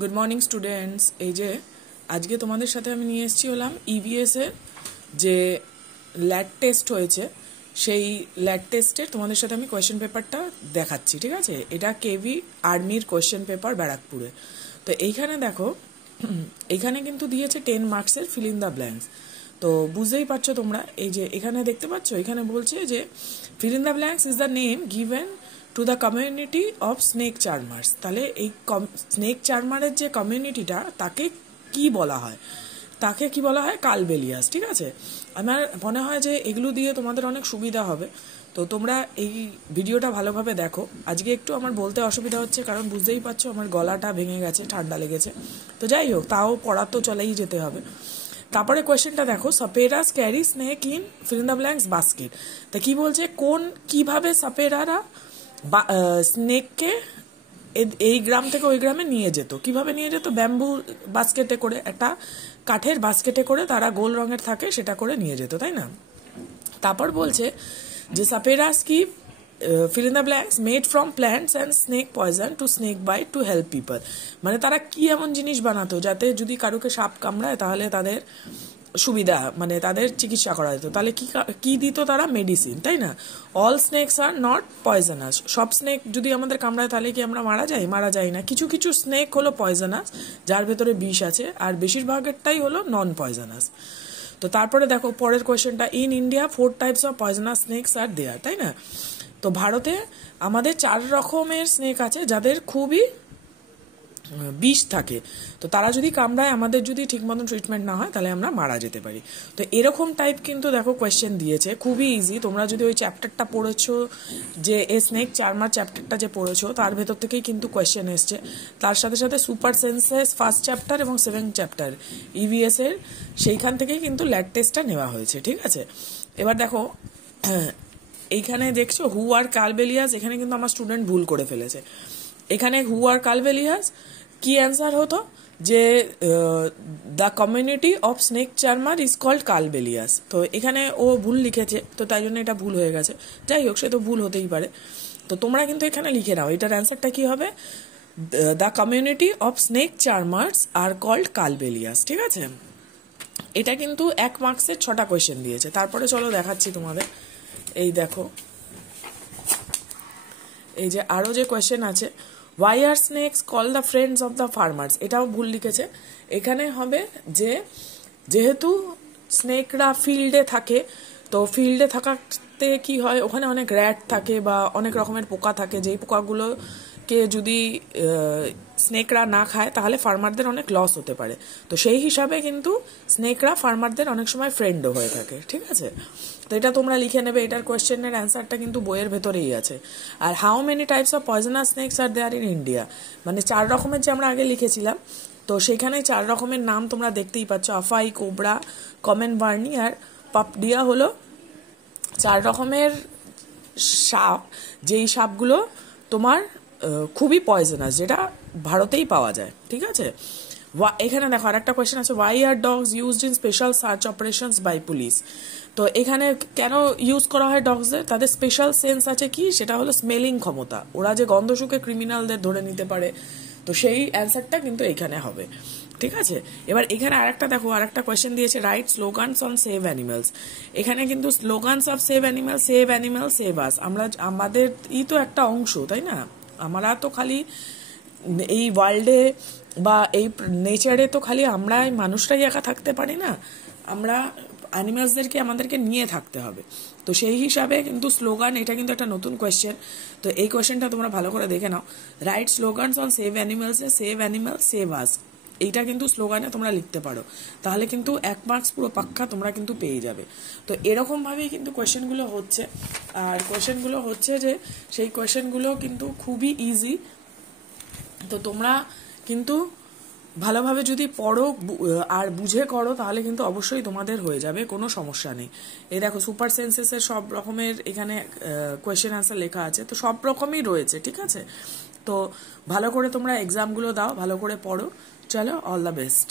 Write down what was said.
Good morning students. এই যে আজকে তোমাদের সাথে আমি নিয়ে এসেছি হলাম ইভিএস এর যে ল্যাট টেস্ট হয়েছে সেই ল্যাট টেস্টের তোমাদের সাথে আমি কোয়েশ্চেন পেপারটা দেখাচ্ছি, ঠিক আছে? এটা কেভি আর্মির কোয়েশ্চেন পেপার ব্যারাকপুরে। তো এইখানে দেখো, এইখানে কিন্তু দিয়েছে 10 মার্কসের ফিল ইন দ্য ব্ল্যাঙ্কস। তো বুঝতেই পারছো তোমরা, এই যে এখানে দেখতে পাচ্ছ, এখানে বলছে যে fill in the blanks is the name given to the community of snake charmers. তাহলে এই স্নেক চার্মারের যে কমিউনিটিটা, তাকে কি বলা হয়? তাকে কি বলা হয়? কালবেলিয়াস, ঠিক আছে? আমার মনে হয় যে এগুলো দিয়ে তোমাদের অনেক সুবিধা হবে। তো তোমরা এই ভিডিওটা ভালোভাবে দেখো। আজকে একটু আমার বলতে অসুবিধা হচ্ছে, কারণ বুঝতেই পারছো আমার গলাটা ভেঙে গেছে, ঠান্ডা লেগেছে। তো যাই হোক, তাও পড়া তো চলেই যেতে হবে। তারপরে কোয়েশ্চেনটা দেখো, সাপেরাস carry snake in fill in the blanks basket. তা কি বলছে, কিভাবে সাপেরারা স্নেককে এই গ্রাম থেকে ওই গ্রামে নিয়ে যেত? কিভাবে নিয়ে যেত? ব্যাম্বু বাস্কেটে করে, একটা কাঠের বাস্কেটে করে, তারা গোল রঙের থাকে, সেটা করে নিয়ে যেত, তাই না? তারপর বলছে যে সাপেরাস কি fill in the blanks made from plants and snake poison to snake bite to help people. মানে তারা কি এমন জিনিস বানাতো যাতে যদি কারোকে সাপ কামড়ায় তাহলে তাদের সুবিধা, মানে তাদের চিকিৎসা করা যেত। তাহলে কি দিত তারা? মেডিসিন, তাই না? All snake's are not poisonous. সব স্নেক যদি আমাদের কামড়ায় তাহলে কি আমরা মারা যাই? মারা যাই না। কিছু কিছু স্নেক হলো পয়জনাস, যার ভেতরে বিষ আছে, আর বেশিরভাগেরটাই হলো নন পয়জনাস। তো তারপরে দেখো পরের কোয়েশ্চেনটা, in India 4 types of poisonous snakes are there, তাই না? তো ভারতে আমাদের 4 রকমের স্নেক আছে যাদের খুবই বিষ থাকে। তো তারা যদি কামড়ায়, আমাদের যদি ঠিক মতন ট্রিটমেন্ট না হয়, তাহলে আমরা মারা যেতে পারি। তো এরকম টাইপ কিন্তু দেখো কোয়েশ্চেন দিয়েছে, খুবই ইজি। তোমরা যদি ওই চ্যাপ্টারটা পড়েছো, যে এ স্নেক চার্মার চ্যাপ্টারটা যে পড়েছো, তার ভেতর থেকেই কিন্তু কোয়েশ্চেন এসছে। তার সাথে সাথে সুপার সেন্সেস ফার্স্ট চ্যাপ্টার এবং 7th চ্যাপ্টার ইভিএস এর, সেইখান থেকেই কিন্তু ল্যাট টেস্টটা নেওয়া হয়েছে, ঠিক আছে? এবার দেখো, এইখানে দেখছো হু আর কালবেলিয়াস, এখানে কিন্তু আমার স্টুডেন্ট ভুল করে ফেলেছে। এখানে হু আর কালবেলিয়াস কি অ্যান্সার হতো? যে the community of snake charmer is called কালবেলিয়াস। তো এখানে ও ভুল লিখেছে, তো তাই জন্য এটা ভুল হয়ে গেছে। যাই হোক, সে তো ভুল হতেই পারে। তো তোমরা কিন্তু এখানে লিখে নাও, এটার অ্যান্সারটা কি হবে? The community of snake charmers are called কালবেলিয়াস, ঠিক আছে? এটা কিন্তু 1 মার্কসের 6টা কোয়েশ্চেন দিয়েছে। তারপরে চলো দেখাচ্ছি তোমাদের। এই দেখো, এই যে আরো যে কোয়েশ্চেন আছে, why are snakes call the friends of the farmers, এটাও ভুল লিখেছে। এখানে হবে যে যেহেতু স্নেকরা ফিল্ডে থাকে, তো ফিল্ডে থাকাতে কি হয়, ওখানে অনেক র্যাট থাকে বা অনেক রকমের পোকা থাকে, যেই পোকাগুলোকে যদি স্নেকরা না খায় তাহলে ফার্মারদের অনেক লস হতে পারে। তো সেই হিসাবে কিন্তু স্নেকরা ফার্মারদের অনেক সময় ফ্রেন্ডও হয়ে থাকে, ঠিক আছে? তো এটা তোমরা লিখে নেবে। এটার কোয়েশ্চেনের অ্যান্সারটা কিন্তু বইয়ের ভেতরেই আছে। আর how many types of poisonous snakes are there in India, মানে 4 রকমের যে আমরা আগে লিখেছিলাম, তো সেখানে 4 রকমের নাম তোমরা দেখতেই পাচ্ছ। আফাই, কোবরা, কমন বার্নি আর পাপডিয়া হলো 4 রকমের সাপ, যেই সাপগুলো তোমার খুবই পয়জনাস, যেটা ভারতেই পাওয়া যায়, ঠিক আছে? এখানে দেখো আরেকটা কোয়েশ্চেন আছে, why are dogs used in special search operations by police. তো এখানে কেন ইউজ করা হয় ডগসদের? তাদের স্পেশাল সেন্স আছে, কি সেটা হলো স্মেলিং ক্ষমতা। ওরা যে গন্ধ শুকে ক্রিমিনালদের ধরে নিতে পারে। তো সেই অ্যান্সারটা কিন্তু এখানে হবে, ঠিক আছে? এবার এখানে আরেকটা দেখো, আরেকটা কোয়েশ্চেন দিয়েছে, write slogans on save animals. এখানে কিন্তু slogans of save animal save us, আমাদের তো একটা অংশ, তাই না? আমরা তো খালি এই ওয়ার্ল্ডে বা এই নেচারে তো খালি আমরাই মানুষরাই একা থাকতে পারি না, আমরা অ্যানিমালসদেরকে আমাদেরকে নিয়ে থাকতে হবে। তো সেই হিসাবে কিন্তু স্লোগান, এটা কিন্তু একটা নতুন কোয়েশ্চেন। তো এই কোয়েশ্চেনটা তোমরা ভালো করে দেখে নাও, write slogans on save animals, save animal save us, এইটা কিন্তু স্লোগানে তোমরা লিখতে পারো, তাহলে কিন্তু 1 মার্কস পুরো পাক্কা তোমরা কিন্তু পেয়ে যাবে। তো এরকমভাবেই কিন্তু কোয়েশ্চেনগুলো হচ্ছে। আর কোয়েশ্চেনগুলো হচ্ছে যে সেই কোয়েশ্চেনগুলো কিন্তু খুবই ইজি। তো তোমরা কিন্তু ভালোভাবে যদি পড়ো আর বুঝে করো, তাহলে কিন্তু অবশ্যই তোমাদের হয়ে যাবে, কোনো সমস্যা নেই। এই দেখো সুপার সেন্সেসের সব রকমের এখানে কোয়েশ্চেন আনসার লেখা আছে, তো সব রকমই রয়েছে, ঠিক আছে? তো ভালো করে তোমরা এক্সামগুলো দাও, ভালো করে পড়ো। চলো, অল দ্য বেস্ট।